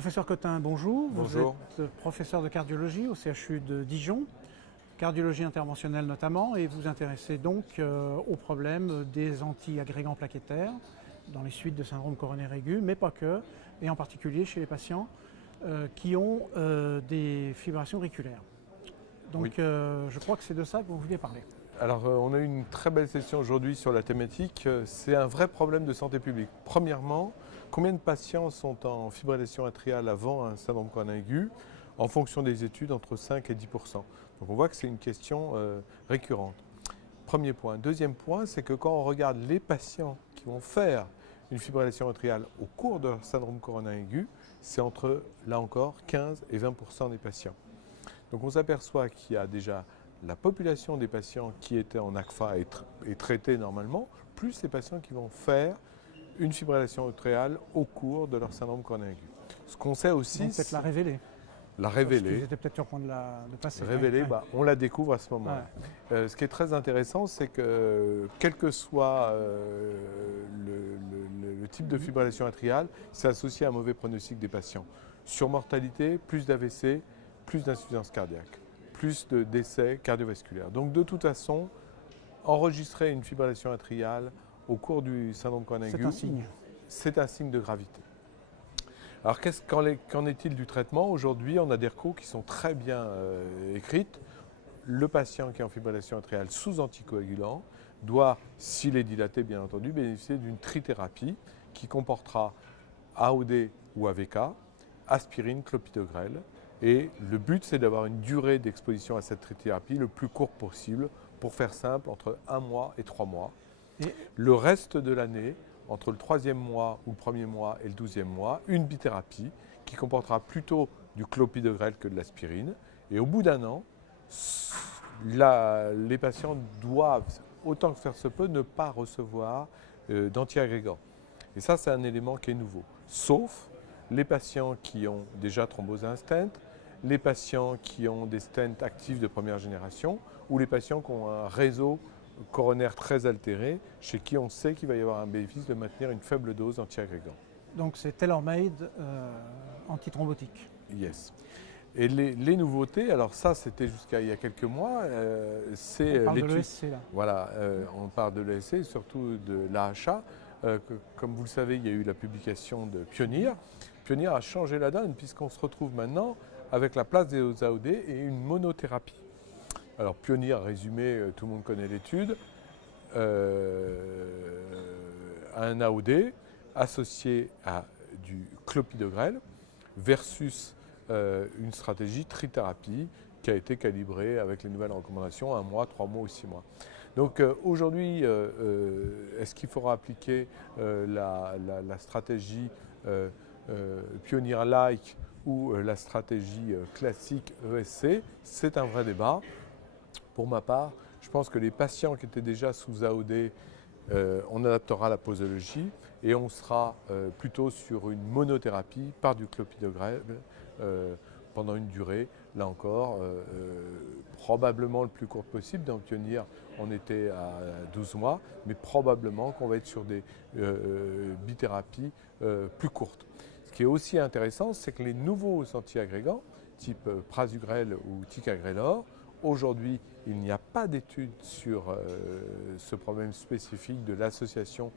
Professeur Cotin, bonjour. Bonjour. Vous êtes professeur de cardiologie au CHU de Dijon, cardiologie interventionnelle notamment, et vous intéressez donc au problème des anti-agrégants plaquettaires dans les suites de syndrome coronaire aigu, mais pas que, et en particulier chez les patients qui ont des fibrillations auriculaires. Donc Oui. je crois que c'est de ça que vous vouliez parler. Alors, on a eu une très belle session aujourd'hui sur la thématique. C'est un vrai problème de santé publique. Premièrement, combien de patients sont en fibrillation atriale avant un syndrome coronaire aigu? En fonction des études, entre 5 et 10%. Donc, on voit que c'est une question récurrente. Premier point. Deuxième point, c'est que quand on regarde les patients qui vont faire une fibrillation atriale au cours de leur syndrome coronaire aigu, c'est entre, là encore, 15 et 20% des patients. Donc, on s'aperçoit qu'il y a déjà la population des patients qui étaient en ACFA est traitée normalement, plus les patients qui vont faire une fibrillation atriale au cours de leur syndrome coronaire aigu. Ce qu'on sait aussi, Donc peut-être la révéler. La révéler. Vous étiez peut-être sur le point de passer. Révéler, Ouais. on la découvre à ce moment-là. Ouais. Ce qui est très intéressant, c'est que quel que soit le type de fibrillation atriale, c'est associé à un mauvais pronostic des patients. Surmortalité, plus d'AVC, plus d'insuffisance cardiaque, plus de décès cardiovasculaires. Donc de toute façon, enregistrer une fibrillation atriale au cours du syndrome coronaire aigu, C'est un signe. c'est un signe de gravité. Alors qu'en est-il du traitement? Aujourd'hui, on a des recours qui sont très bien écrites. Le patient qui est en fibrillation atriale sous anticoagulant doit, s'il est dilaté bien entendu, bénéficier d'une trithérapie qui comportera AOD ou AVK, aspirine, clopidogrel. Et le but, c'est d'avoir une durée d'exposition à cette trithérapie le plus courte possible, pour faire simple, entre 1 mois et 3 mois. Et Le reste de l'année, entre le 3e mois ou le 1er mois et le 12e mois, une bithérapie qui comportera plutôt du clopidogrel que de l'aspirine. Et au bout d'un an, les patients doivent, autant que faire se peut, ne pas recevoir d'antiagrégants. Et ça, c'est un élément qui est nouveau. Sauf les patients qui ont déjà thrombosé un stent, les patients qui ont des stents actifs de première génération ou les patients qui ont un réseau coronaire très altéré, chez qui on sait qu'il va y avoir un bénéfice de maintenir une faible dose d'antiagrégants. donc c'est tailor-made antithrombotique. Yes. Et les nouveautés, alors ça c'était jusqu'à il y a quelques mois, c'est On parle de l'étude. l'ESC là. Voilà, on parle de l'ESC et surtout de l'AHA. Comme vous le savez, il y a eu la publication de Pioneer. Pioneer a changé la donne puisqu'on se retrouve maintenant avec la place des AOD et une monothérapie. Alors Pioneer, résumé, tout le monde connaît l'étude, un AOD associé à du clopidogrel versus une stratégie trithérapie qui a été calibrée avec les nouvelles recommandations 1 mois, 3 mois ou 6 mois. Donc aujourd'hui, est-ce qu'il faudra appliquer la stratégie Pioneer-like ou la stratégie classique ESC? C'est un vrai débat. Pour ma part, je pense que les patients qui étaient déjà sous AOD, on adaptera la posologie et on sera plutôt sur une monothérapie par du clopidogrel pendant une durée, là encore, probablement le plus courte possible. Dans Pioneer, on était à 12 mois, mais probablement qu'on va être sur des bithérapies plus courtes. Ce qui est aussi intéressant, c'est que les nouveaux antiagrégants, type prasugrel ou ticagrelor, aujourd'hui, il n'y a pas d'études sur ce problème spécifique de l'association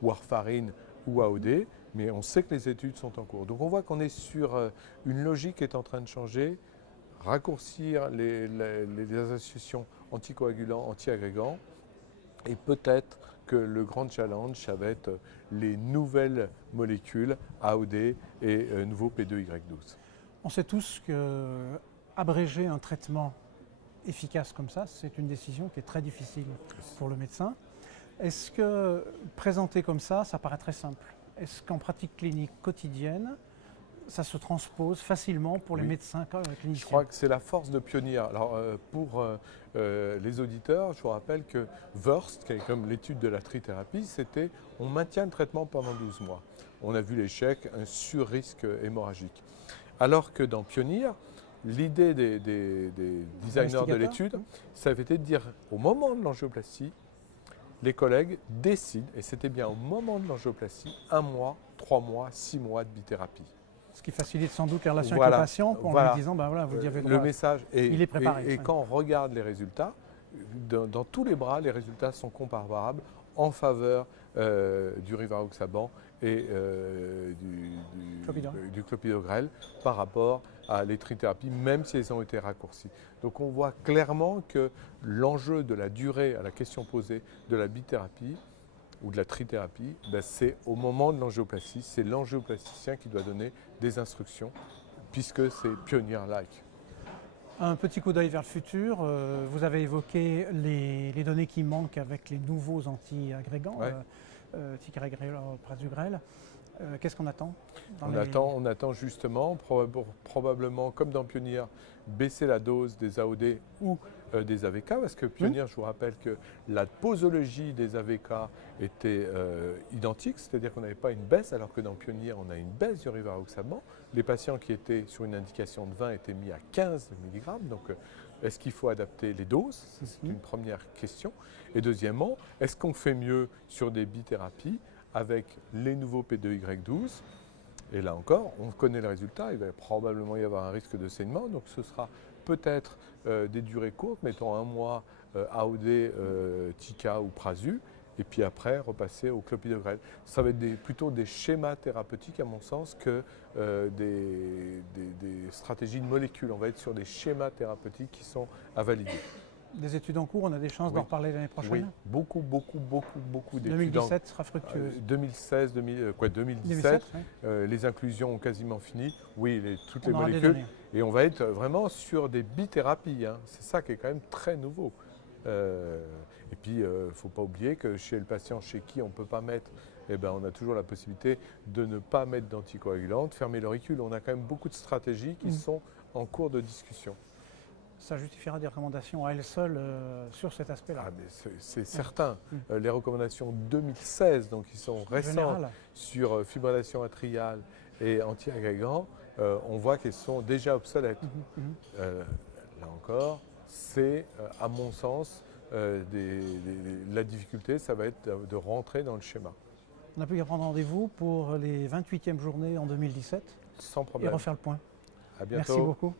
warfarine ou AOD, mais on sait que les études sont en cours. Donc on voit qu'on est sur une logique qui est en train de changer, raccourcir les associations anticoagulants, antiagrégants, et peut-être que le grand challenge, ça va être les nouvelles molécules AOD et nouveaux P2Y12. On sait tous que abréger un traitement efficace comme ça, c'est une décision qui est très difficile pour le médecin. Est-ce que présenté comme ça paraît très simple? Est-ce qu'en pratique clinique quotidienne, ça se transpose facilement pour les médecins cliniciens? Je crois que c'est la force de Pioneer. Alors pour les auditeurs, je vous rappelle que WORST, qui est comme l'étude de la trithérapie, c'était on maintient le traitement pendant 12 mois. On a vu l'échec, un sur-risque hémorragique. Alors que dans Pioneer, l'idée des designers de l'étude, ça avait été de dire au moment de l'angioplastie, les collègues décident, et c'était bien au moment de l'angioplastie, 1 mois, 3 mois, 6 mois de bithérapie. Ce qui facilite sans doute les relations Voilà. avec le patient en Voilà. lui disant, ben voilà, vous y avez Le droit. message est, Il est préparé, et oui. quand on regarde les résultats, dans tous les bras, les résultats sont comparables en faveur du rivaroxaban et du clopidogrel par rapport à l'étrithérapie, même si elles ont été raccourcies. Donc on voit clairement que l'enjeu de la durée à la question posée de la bithérapie ou de la trithérapie, ben c'est au moment de l'angioplastie, c'est l'angioplasticien qui doit donner des instructions puisque c'est pionnier-like. Un petit coup d'œil vers le futur. Vous avez évoqué les données qui manquent avec les nouveaux anti-agrégants, Ouais. ticagrelor, prasugrel. Qu'est-ce qu'on attend On attend justement, probablement comme dans Pionnier, baisser la dose des AOD ou des AVK, parce que Pionnier, je vous rappelle que la posologie des AVK était identique, c'est-à-dire qu'on n'avait pas une baisse, alors que dans Pionnier, on a une baisse du rivaroxaban. Les patients qui étaient sur une indication de 20 étaient mis à 15 mg, donc est-ce qu'il faut adapter les doses? C'est une première question. Et deuxièmement, est-ce qu'on fait mieux sur des bithérapies avec les nouveaux P2Y12? Et là encore, on connaît le résultat, il va probablement y avoir un risque de saignement, donc ce sera peut-être des durées courtes, mettons 1 mois AOD, TICA ou Prasu, et puis après repasser au clopidogrel. Ça va être plutôt des schémas thérapeutiques à mon sens que des stratégies de molécules. On va être sur des schémas thérapeutiques qui sont à valider. Des études en cours, on a des chances d'en reparler l'année prochaine? Oui, beaucoup d'études. 2017 sera fructueuse. 2016, 2017, oui. Les inclusions ont quasiment fini. Oui, toutes les molécules. Et on va être vraiment sur des bithérapies. Hein. C'est ça qui est quand même très nouveau. Et puis, il ne faut pas oublier que chez le patient chez qui on ne peut pas mettre, eh ben, on a toujours la possibilité de ne pas mettre d'anticoagulant, de fermer l'auricule. On a quand même beaucoup de stratégies qui sont en cours de discussion. Ça justifiera des recommandations à elles seules sur cet aspect-là. Ah, c'est certain. Les recommandations 2016, donc qui sont récentes sur fibrillation atriale et anti-agrégants, on voit qu'elles sont déjà obsolètes. Là encore, c'est à mon sens la difficulté, ça va être de rentrer dans le schéma. On n'a plus qu'à prendre rendez-vous pour les 28e journées en 2017 Sans problème. et refaire le point. À bientôt. Merci beaucoup.